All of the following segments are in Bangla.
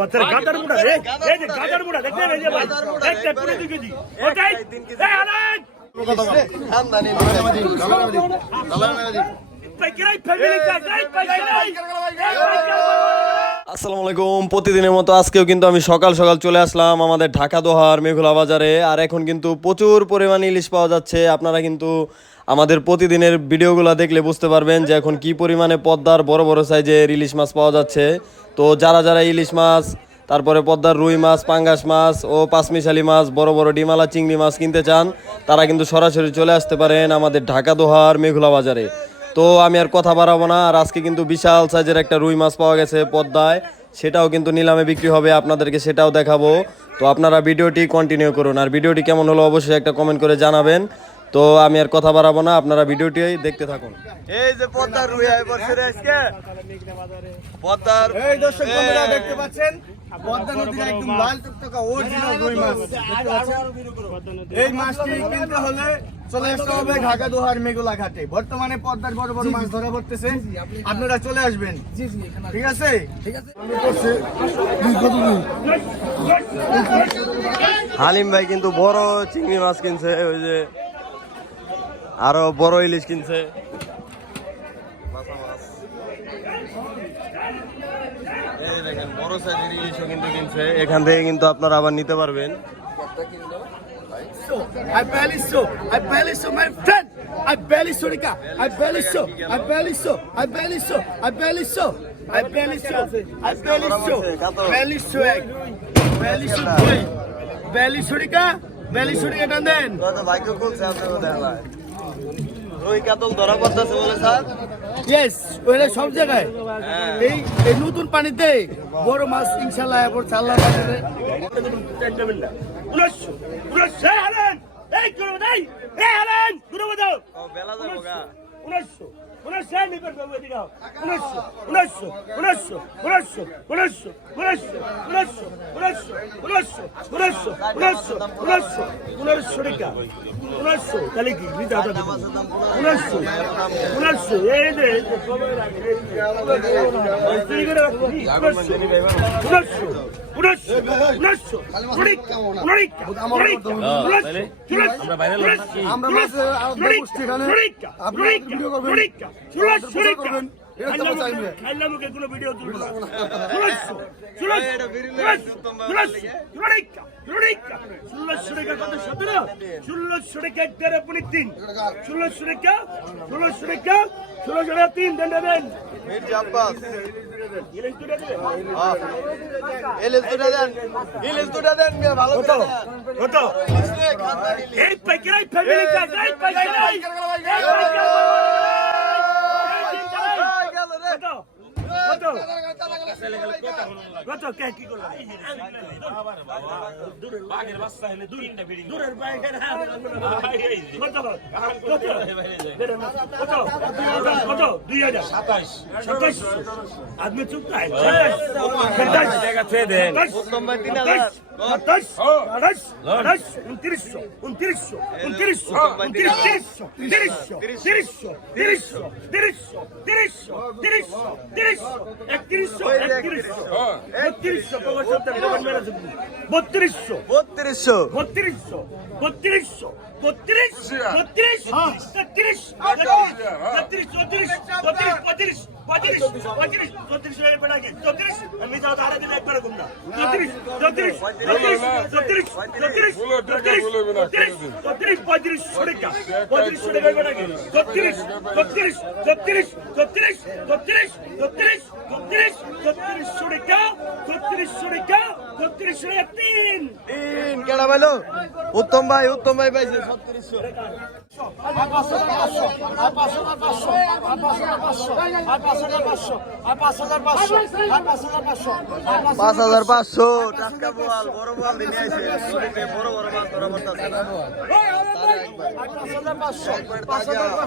বাচ্চারা গাদার মুড়া রে এই যে গাদার মুড়া দেখতে এই যে ভাই? একটা পুরো দুই কেজি। ওটাই এই আনাজ! পাইকারি ফ্যামিলি কাজ এই পাইকারি আসসালামু আলাইকুম প্রতিদিনের মতো আজকেও কিন্তু আমি সকাল সকাল চলে আসলাম আমাদের ঢাকা দোহার মেঘুলা বাজারে আর এখন কিন্তু প্রচুর পরিমাণে ইলিশ পাওয়া যাচ্ছে। আপনারা কিন্তু আমাদের প্রতিদিনের ভিডিওগুলো দেখলে বুঝতে পারবেন যে এখন কি পরিমাণে পদ্মার বড় বড় সাইজের ইলিশ মাছ পাওয়া যাচ্ছে। তো যারা যারা ইলিশ মাছ, তারপরে পদ্মার রুই মাছ, পাঙ্গাস মাছ ও পাঁচমিশালি মাছ, বড় বড় ডিমালা চিংড়ি মাছ কিনতে চান, তারা কিন্তু সরাসরি চলে আসতে পারেন আমাদের ঢাকা দোহার মেঘুলা বাজারে। তো আমি আর কথা বাড়াবো না, আর আজকে কিন্তু বিশাল সাইজের একটা রুই মাছ পাওয়া গেছে পদ্মায়। সেটাও কিন্তু নিলামে বিক্রি হবে, আপনাদেরকে সেটাও দেখাবো। তো আপনারা ভিডিওটি কন্টিনিউ করুন, আর ভিডিওটি কেমন হলো অবশ্যই একটা কমেন্ট করে জানাবেন। তো আমি আর কথা বাড়াবো না আপনারা ভিডিওটি দেখতে থাকুন। এই যে পদ্মার রুই আই বসে আজকে। পদ্মার এই দর্শক বন্ধুরা দেখতে পাচ্ছেন? পদ্মা নদীর একদম লাল টুকটকা অরিজিনাল রুই মাছ। এই মাছটি কিনতে হলে চলে আসতে হবে ঢাকা দোহার মেঘলা ঘাটে। বর্তমানে পদ্মার বড় বড় মাছ ধরা পড়তেছে। আপনারা চলে আসবেন। ঠিক আছে? হালিম ভাই কিন্তু বড় চিংড়ি মাছ কিনছে ওই যে আরও বড় ইলিশ কিনছে এখান থেকে কিন্তু আপনারা আবার নিতে পারবেন ভ্যালি ছুড়িকা ভ্যালি ছুড়িকাটা দেন ভাগ্য খুলছে রুই কাতল ধরা পড়তেছে বলে স্যার ইয়েস ওইটা সব জায়গায় এই এই নতুন পানিতে বড় মাছ ইনশাল্লাহ এরপর চাল্লা উনিশশো এই হালেন এই হালেন ঘুরে দাও বেলা যাব গা উনিশশো উনিশশো নিকট বাবু এদিকে আও। উনিশশো উনিশশো উনিশশো উনিশশো উনিশশো উনিশশো উনিশশো উনিশশো উনিশশো উনিশশো উনিশশো উনিশশো টাকা উনিশশো তাহলে কি উনিশশো উনিশশো উনিশশো আমরা এখানে। আপনি ভিডিও করবেন। করবেন। মুখে কোনো ভিডিও তুলবো না। ষোলোশো টাকা কত সতেরো ষোলোশো টাকা তেরো পনেরো তিন ষোলোশো টাকা ষোলোশো টাকা ষোলোশো টাকা তিন দেন দেবেন। এই পাইকার এই ফ্যামিলি এই পাইকার এই পাইকার। কত কে কি করল বাঘের আদমি চুপ নাই সাতাশ টাকা ছেড়ে উত্তম তিন। উনত্রিশশো উনত্রিশশো উনত্রিশশো উনত্রিশশো তিরিশশো তিরিশশো তিরিশশো তিরিশশো তিরিশশো তিরিশশো তিরিশশো একত্রিশশো একত্রিশশো বত্রিশশো বত্রিশশো। বত্রিশশো বত্রিশশো বত্রিশশো বত্রিশ বত্রিশ তেত্রিশ তেত্রিশ চৌত্রিশ চৌত্রিশ পঁয়ত্রিশ পঁয়ত্রিশ পঁয়ত্রিশ চৌত্রিশ হয়ে চৌত্রিশ আমি যাও ধারে দিলে একবার ঘুম না চৌত্রিশ চৌত্রিশ চৌত্রিশ চৌত্রিশ চৌত্রিশ চৌত্রিশ চৌত্রিশ পঁয়ত্রিশ টাকা পঁয়ত্রিশ পড়ে গেছে চৌত্রিশ চৌত্রিশ চৌত্রিশ চৌত্রিশ চৌত্রিশ চৌত্রিশ চৌত্রিশ চৌত্রিশ টাকা চৌত্রিশ টাকা তিন। তিন কেডা পাইলো? উত্তম ভাই উত্তম ভাই পাইছে ছত্রিশশো পাঁচ হাজার পাঁচশো টাকা বড় বড় বোয়াল দিয়ে নিয়ে আইছে নদীতে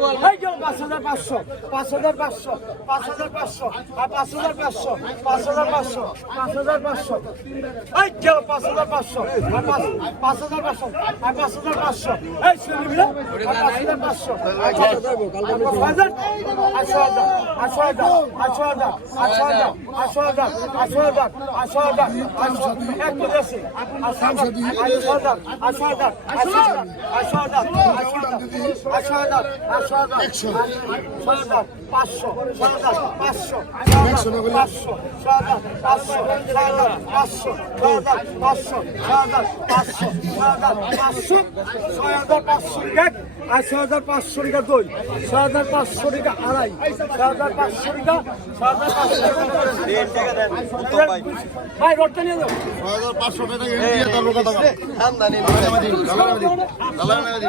বড় বড় মাছ ধরা পড়তাছে পাঁচ হাজার পাঁচশো পাঁচ হাজার পাঁচশো পাঁচ হাজার পাঁচশো আর পাঁচ হাজার পাঁচশো পাঁচ হাজার পাঁচশো পাঁচ হাজার পাঁচশো এই কেউ পাঁচ হাজার পাঁচশো আর পাঁচ পাঁচ হাজার পাঁচশো আর পাঁচ হাজার পাঁচশো এই শুনবি না আর পাঁচ হাজার পাঁচশো আর পাঁচ হাজার আটশো হাজার আটশো হাজার আটশো হাজার আটশো হাজার আটশো হাজার আটশো হাজার আটশো হাজার আটশো এক করে আছে আটশো হাজার আটশো হাজার আটশো হাজার আটশো হাজার আটশো হাজার আটশো হাজার আটশো হাজার পাঁচশো ছয় হাজার পাঁচশো পাঁচশো ছয় হাজার পাঁচশো ছয় হাজার পাঁচশো ছয় হাজার পাঁচশো ছয় হাজার পাঁচশো ছয় হাজার পাঁচশো ছয় হাজার পাঁচশো এক আর ছয় হাজার পাঁচশো টাকা দই ছয় হাজার পাঁচশো টাকা আড়াই ছয় হাজার পাঁচশো টাকা ছয় হাজার পাঁচশো টাকা ভাই রোডটা নিয়ে যাও 6500 টাকা দিয়ে দাও লোকা দাও আমদানি দালালামাদি দালালামাদি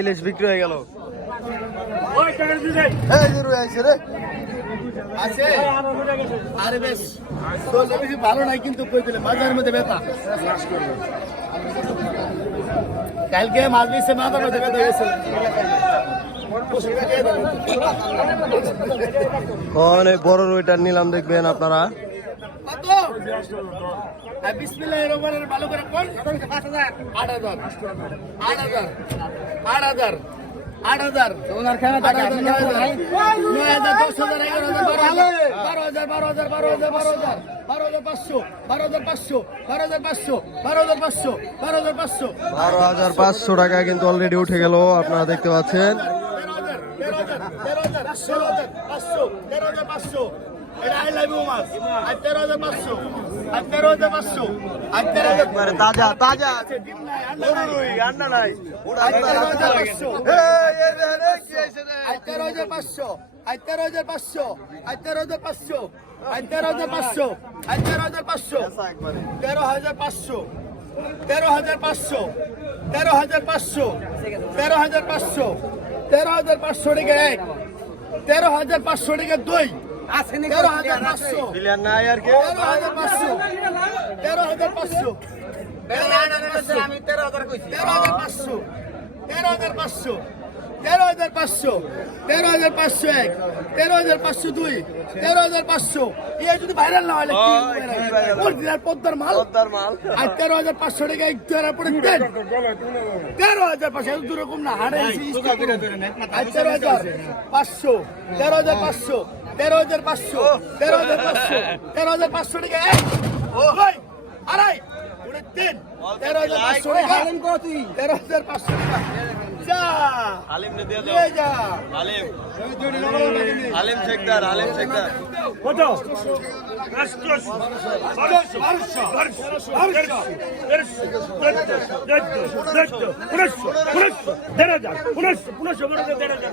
ইলিশ বিক্রি হয়ে গেল এই রয়েছে রে আছে? আরে বেশ। তো বেশি ভালো নাই কিন্তু কই দিলে? মাঝের মধ্যে ব্যথা। কালকে মাছ দিয়েছে মাথার মধ্যে ব্যথা গেছে অনেক বড় রুইটার নিলাম দেখবেন আপনারা। ভালো করে আট হাজার। আট হাজার। আট হাজার। আট হাজার। হাজার নয় দশ হাজার এগারো হাজার বারো হাজার। বারো হাজার বারো হাজার বারো হাজার পাঁচশো বারো হাজার পাঁচশো বারো হাজার পাঁচশো বারো হাজার পাঁচশো বারো হাজার পাঁচশো। বারো হাজার পাঁচশো টাকা কিন্তু অলরেডি উঠে গেল আপনারা দেখতে পাচ্ছেন। তেরো হাজার তেরো হাজার তেরো হাজার পাঁচশো তেরো হাজার পাঁচশো। তাজা তাজা পাঁচশো পাঁচশো পাঁচশো তেরো হাজার পাঁচশো তেরো হাজার পাঁচশো তেরো হাজার পাঁচশো তেরো পাঁচশো এক তেরো হাজার পাঁচশো টাকা দুই আছে নাকি 13500 প্লেয়ার নাই আর কে 13500 13500 আমি 13000 কইছি 13500 13500 তেরো হাজার পাঁচশো তেরো হাজার পাঁচশো এক তেরো হাজার পাঁচশো দুই তেরো হাজার পাঁচশো ইয়ে যদি ভাইরাল না হলে মাল আর তেরো হাজার পাঁচশো টাকা এক ধরার পরে দেন তেরো হাজার পাঁচশো এত দুরকম না হাজার পাঁচশো তেরো হাজার পাঁচশো তেরো হাজার পাঁচশো তেরো হাজার পাঁচশো তেরো হাজার পাঁচশো টাকা এক তেরো হাজার পাঁচশো টাকা তেরো হাজার পাঁচশো প্লেয়ার নাই আর কে তেরো হাজার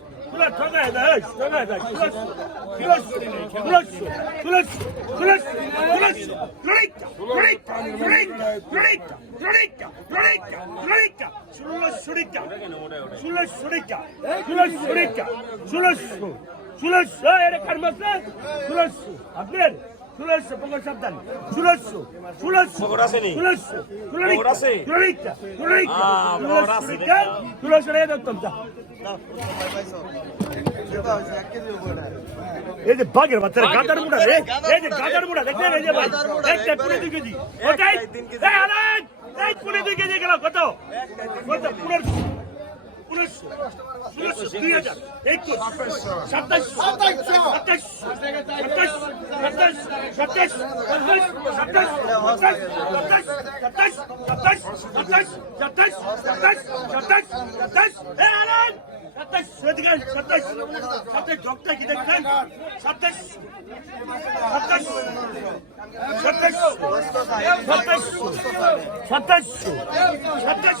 Kulaç sana eder, sana eder. Kulaç, kulaç, kulaç, kulaç, kulaç, kulaç, Yurikta, yurikta, yurikta, yurikta, yurikta, yurikta, yurikta. Sulaç surikta, sulaç surikta, sulaç surikta, sulaç su. Sulaç su, yere karması, sulaç su. Abner, ষোলোশো পকড় সাবধান। ষোলোশো ষোলোশো ষোলোশো ষোলোশো ষোলোশো টাকা ধরতাম যা। এই যে বাঘের বাচ্চারা গাদার মুড়া রে এই যে গাদার মুড়া দেখলেন এই যে ভাই। একটা পুনে দুই কেজি। ওটাই এই আরেক এই পুনে দুই কেজি গেল ষোলোশো দুই হাজার একুশ সাতাশ সাতাশ সাতাশ সাতাশ সাতাশ সাতাশ সাতাশ সাতাশ সাতাশ সাতাশ সাতাশ সাতাশ সাতাশ সাতাশ সাতাশ সাতাশ এ আনন্দ সাতাশ এদিকে সাতাশ সাতাশ ডক্টর কি দেখছেন সাতাশ সাতাশ সাতাশ সাতাশ সাতাশ সাতাশ সাতাশ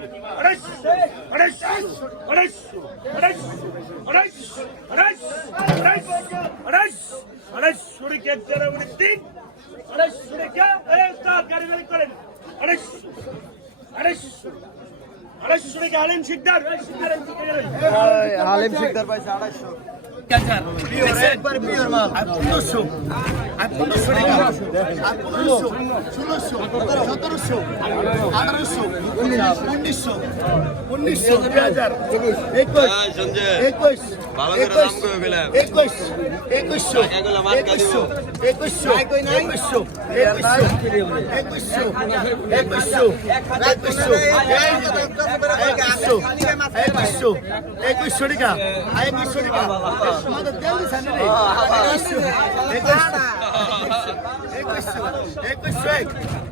তিন করেন আলিম শিকদার আলিম শিকদার পাইছে আড়াইশো কালচার একবার পিওর মাল আর 1500 আর 1500 টাকা আর একুশশো টাকা একুশশো টাকা একুশশো একুশশো একুশশো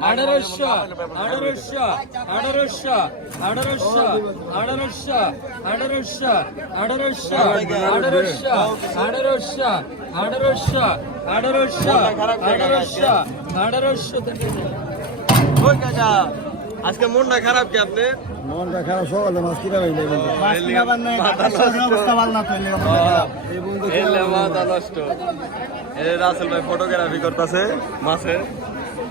আঠারোশো আঠারোশো আঠারোশো আঠারোশো আঠারোশো আঠারোশো আঠারোশো আঠারোশো আঠারোশো আঠারোশো আঠারোশো আঠারোশো আঠারোশো আঠারোশো আঠারোশো আঠারোশো আঠারোশো ওই কাকা আজকে মনটা খারাপ কি আপনি মনটা খারাপ সকালে মাছ কিনা ভাই না তো মাথা নষ্ট এই রাসেল ভাই ফটোগ্রাফি করতেছে মাছের